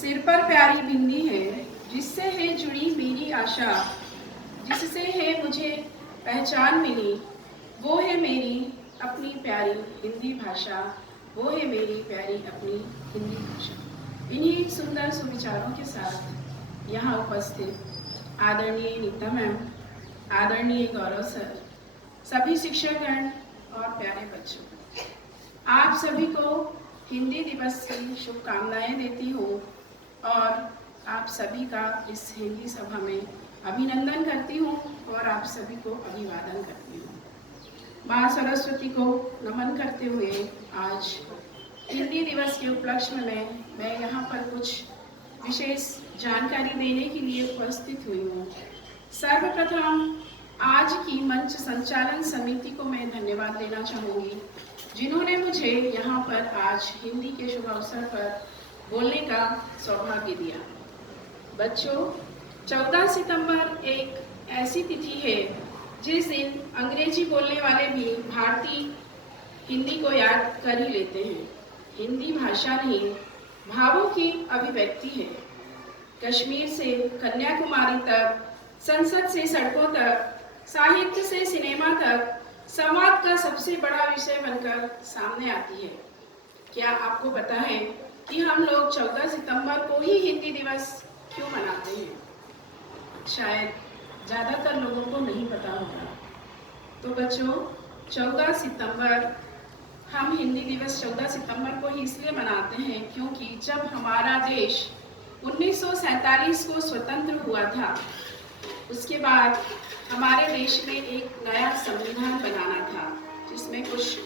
सिर पर प्यारी बिंदी है, जिससे है जुड़ी मेरी आशा, जिससे है मुझे पहचान मिली, वो है मेरी अपनी प्यारी हिंदी भाषा, वो है मेरी प्यारी अपनी हिंदी भाषा। इन्हीं सुंदर सुविचारों के साथ यहाँ उपस्थित आदरणीय नीता मैम, आदरणीय गौरव सर, सभी शिक्षकगण और प्यारे बच्चों, आप सभी को हिंदी दिवस की शुभकामनाएं देती हूँ और आप सभी का इस हिंदी सभा में अभिनंदन करती हूँ और आप सभी को अभिवादन करती हूँ। माँ सरस्वती को नमन करते हुए आज हिंदी दिवस के उपलक्ष्य में मैं यहाँ पर कुछ विशेष जानकारी देने के लिए उपस्थित हुई हूँ। सर्वप्रथम आज की मंच संचालन समिति को मैं धन्यवाद देना चाहूँगी, जिन्होंने मुझे यहाँ पर आज हिंदी के शुभ अवसर पर बोलने का सौभाग्य दिया। बच्चों, 14 सितंबर एक ऐसी तिथि है जिस दिन अंग्रेजी बोलने वाले भी भारतीय हिंदी को याद कर ही लेते हैं। हिंदी भाषा नहीं, भावों की अभिव्यक्ति है। कश्मीर से कन्याकुमारी तक, संसद से सड़कों तक, साहित्य से सिनेमा तक, संवाद का सबसे बड़ा विषय बनकर सामने आती है। क्या आपको पता है कि हम लोग 14 सितंबर को ही हिंदी दिवस क्यों मनाते हैं? शायद ज़्यादातर लोगों को नहीं पता होगा। तो बच्चों, 14 सितंबर हम हिंदी दिवस 14 सितंबर को ही इसलिए मनाते हैं क्योंकि जब हमारा देश 1947 को स्वतंत्र हुआ था, उसके बाद हमारे देश में एक नया संविधान बनाना था, जिसमें कुछ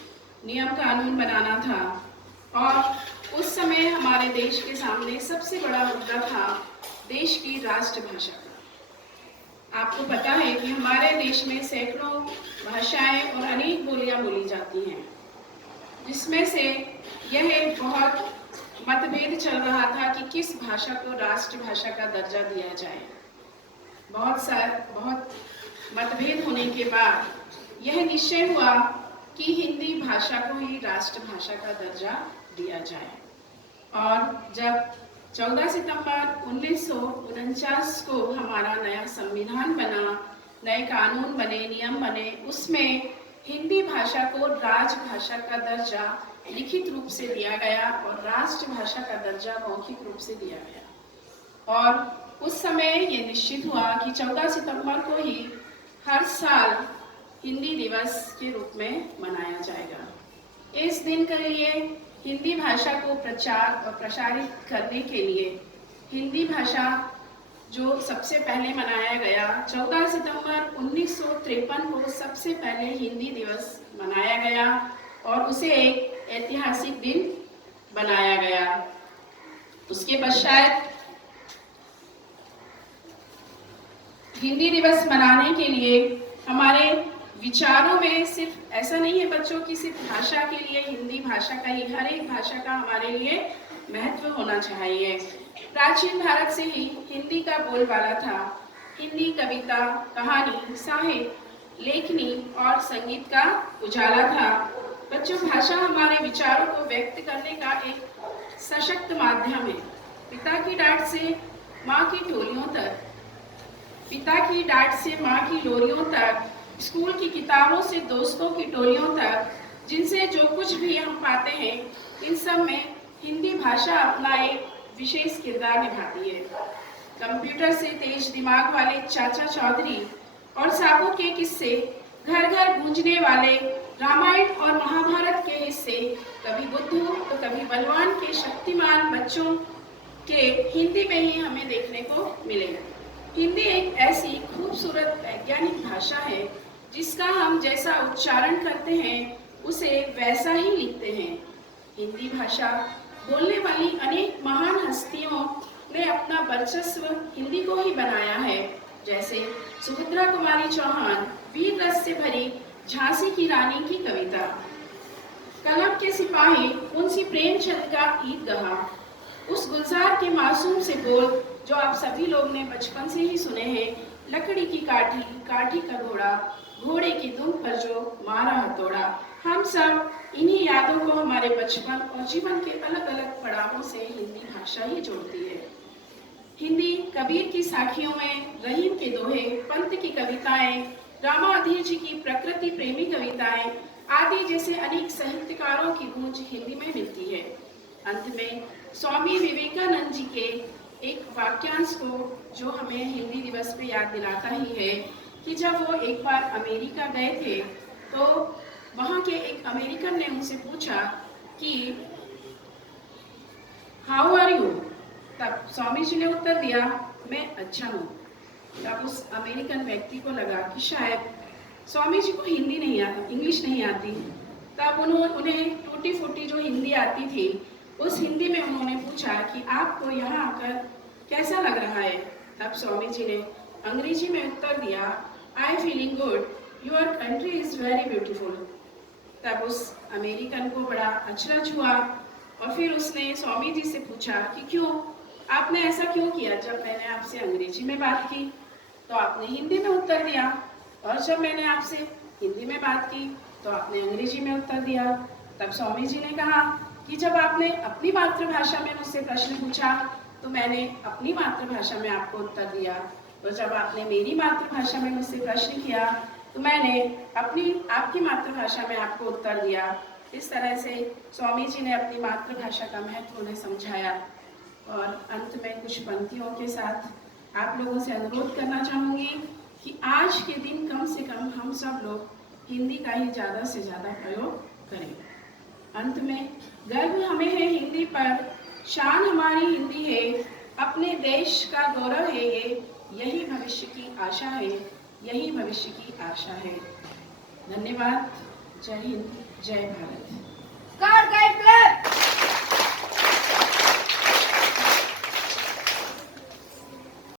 नियम कानून बनाना था और उस समय हमारे देश के सामने सबसे बड़ा मुद्दा था देश की राष्ट्रभाषा का। आपको पता है कि हमारे देश में सैकड़ों भाषाएं और अनेक बोलियां बोली जाती हैं, जिसमें से यह बहुत मतभेद चल रहा था कि किस भाषा को राष्ट्रभाषा का दर्जा दिया जाए। बहुत मतभेद होने के बाद यह निश्चय हुआ कि हिंदी भाषा को ही राष्ट्रभाषा का दर्जा दिया जाए। और जब 14 सितंबर 1949 को हमारा नया संविधान बना, नए कानून बने, नियम बने, उसमें हिंदी भाषा को राजभाषा का दर्जा लिखित रूप से दिया गया और राष्ट्रभाषा का दर्जा मौखिक रूप से दिया गया। और उस समय ये निश्चित हुआ कि 14 सितंबर को ही हर साल हिंदी दिवस के रूप में मनाया जाएगा। इस दिन के लिए हिंदी भाषा को प्रचार और प्रसारित करने के लिए हिंदी भाषा जो सबसे पहले मनाया गया 14 सितंबर 1953 को सबसे पहले हिंदी दिवस मनाया गया और उसे एक ऐतिहासिक दिन बनाया गया। उसके पश्चात हिंदी दिवस मनाने के लिए हमारे विचारों में सिर्फ ऐसा नहीं है बच्चों कि सिर्फ भाषा के लिए हिंदी भाषा का ही, हर एक भाषा का हमारे लिए महत्व होना चाहिए। प्राचीन भारत से ही हिंदी का बोलबाला था। हिंदी कविता, कहानी, साहित्य, लेखनी और संगीत का उजाला था। बच्चों, भाषा हमारे विचारों को व्यक्त करने का एक सशक्त माध्यम है। पिता की डांट से माँ की टोलियों तक, पिता की डांट से माँ की लोरियों तक, स्कूल की किताबों से दोस्तों की टोलियों तक, जिनसे जो कुछ भी हम पाते हैं, इन सब में हिंदी भाषा अपना एक विशेष किरदार निभाती है। कंप्यूटर से तेज दिमाग वाले चाचा चौधरी और साबू के किस्से, घर घर गूंजने वाले रामायण और महाभारत के हिस्से, कभी बुद्धू तो कभी बलवान के शक्तिमान बच्चों के हिंदी में ही हमें देखने को मिलेगा। हिंदी एक ऐसी खूबसूरत वैज्ञानिक भाषा है जिसका हम जैसा उच्चारण करते हैं उसे वैसा ही लिखते हैं। हिंदी भाषा बोलने वाली अनेक महान हस्तियों ने अपना वर्चस्व हिंदी को ही बनाया है, जैसे सुभद्रा कुमारी चौहान, वीर रस से भरी झांसी की रानी की कविता, कलम के सिपाही मुंशी प्रेमचंद का ईदगाह, उस गुलजार के मासूम से बोल जो आप सभी लोग ने बचपन से ही सुने हैं, लकड़ी की काठी, काठी का घोड़ा, घोड़े की दुम पर जो मारा हथौड़ा। हम सब इन्हीं यादों को हमारे बचपन और जीवन के अलग अलग पड़ावों से हिंदी भाषा ही जोड़ती है। हिंदी कबीर की साखियों में, रहीम के दोहे, पंत की कविताएं, रामाधीर जी की प्रकृति प्रेमी कविताएं आदि जैसे अनेक साहित्यकारों की गूंज हिंदी में मिलती है। अंत में स्वामी विवेकानंद जी के एक वाक्यांश को जो हमें हिंदी दिवस पे याद दिलाता ही है कि जब वो एक बार अमेरिका गए थे तो वहाँ के एक अमेरिकन ने उनसे पूछा कि हाउ आर यू। तब स्वामी जी ने उत्तर दिया, मैं अच्छा हूँ। तब उस अमेरिकन व्यक्ति को लगा कि शायद स्वामी जी को हिंदी नहीं आती, इंग्लिश नहीं आती। तब उन्हें टूटी फूटी जो हिंदी आती थी उस हिंदी में उन्होंने पूछा कि आपको यहाँ आकर कैसा लग रहा है। तब स्वामी जी ने अंग्रेजी में उत्तर दिया, I feeling good, your country is very beautiful. तब उस अमेरिकन को बड़ा अचरज हुआ और फिर उसने स्वामी जी से पूछा कि क्यों, आपने ऐसा क्यों किया। जब मैंने आपसे अंग्रेजी में बात की तो आपने हिंदी में उत्तर दिया, और जब मैंने आपसे हिंदी में बात की तो आपने अंग्रेजी में उत्तर दिया। तब स्वामी जी ने कहा कि जब आपने अपनी मातृभाषा में मुझसे प्रश्न पूछा तो मैंने अपनी मातृभाषा में आपको उत्तर दिया, और जब आपने मेरी मातृभाषा में मुझसे प्रश्न किया तो मैंने आपकी मातृभाषा में आपको उत्तर दिया। इस तरह से स्वामी जी ने अपनी मातृभाषा का महत्व उन्हें समझाया। और अंत में कुछ पंक्तियों के साथ आप लोगों से अनुरोध करना चाहूँगी कि आज के दिन कम से कम हम सब लोग हिंदी का ही ज़्यादा से ज़्यादा प्रयोग करें। अंत में गर्व हमें है हिंदी पर, शान हमारी हिंदी है, अपने देश का गौरव है ये, यही भविष्य की आशा है, यही भविष्य की आशा है। धन्यवाद। जय हिंद, जय भारत।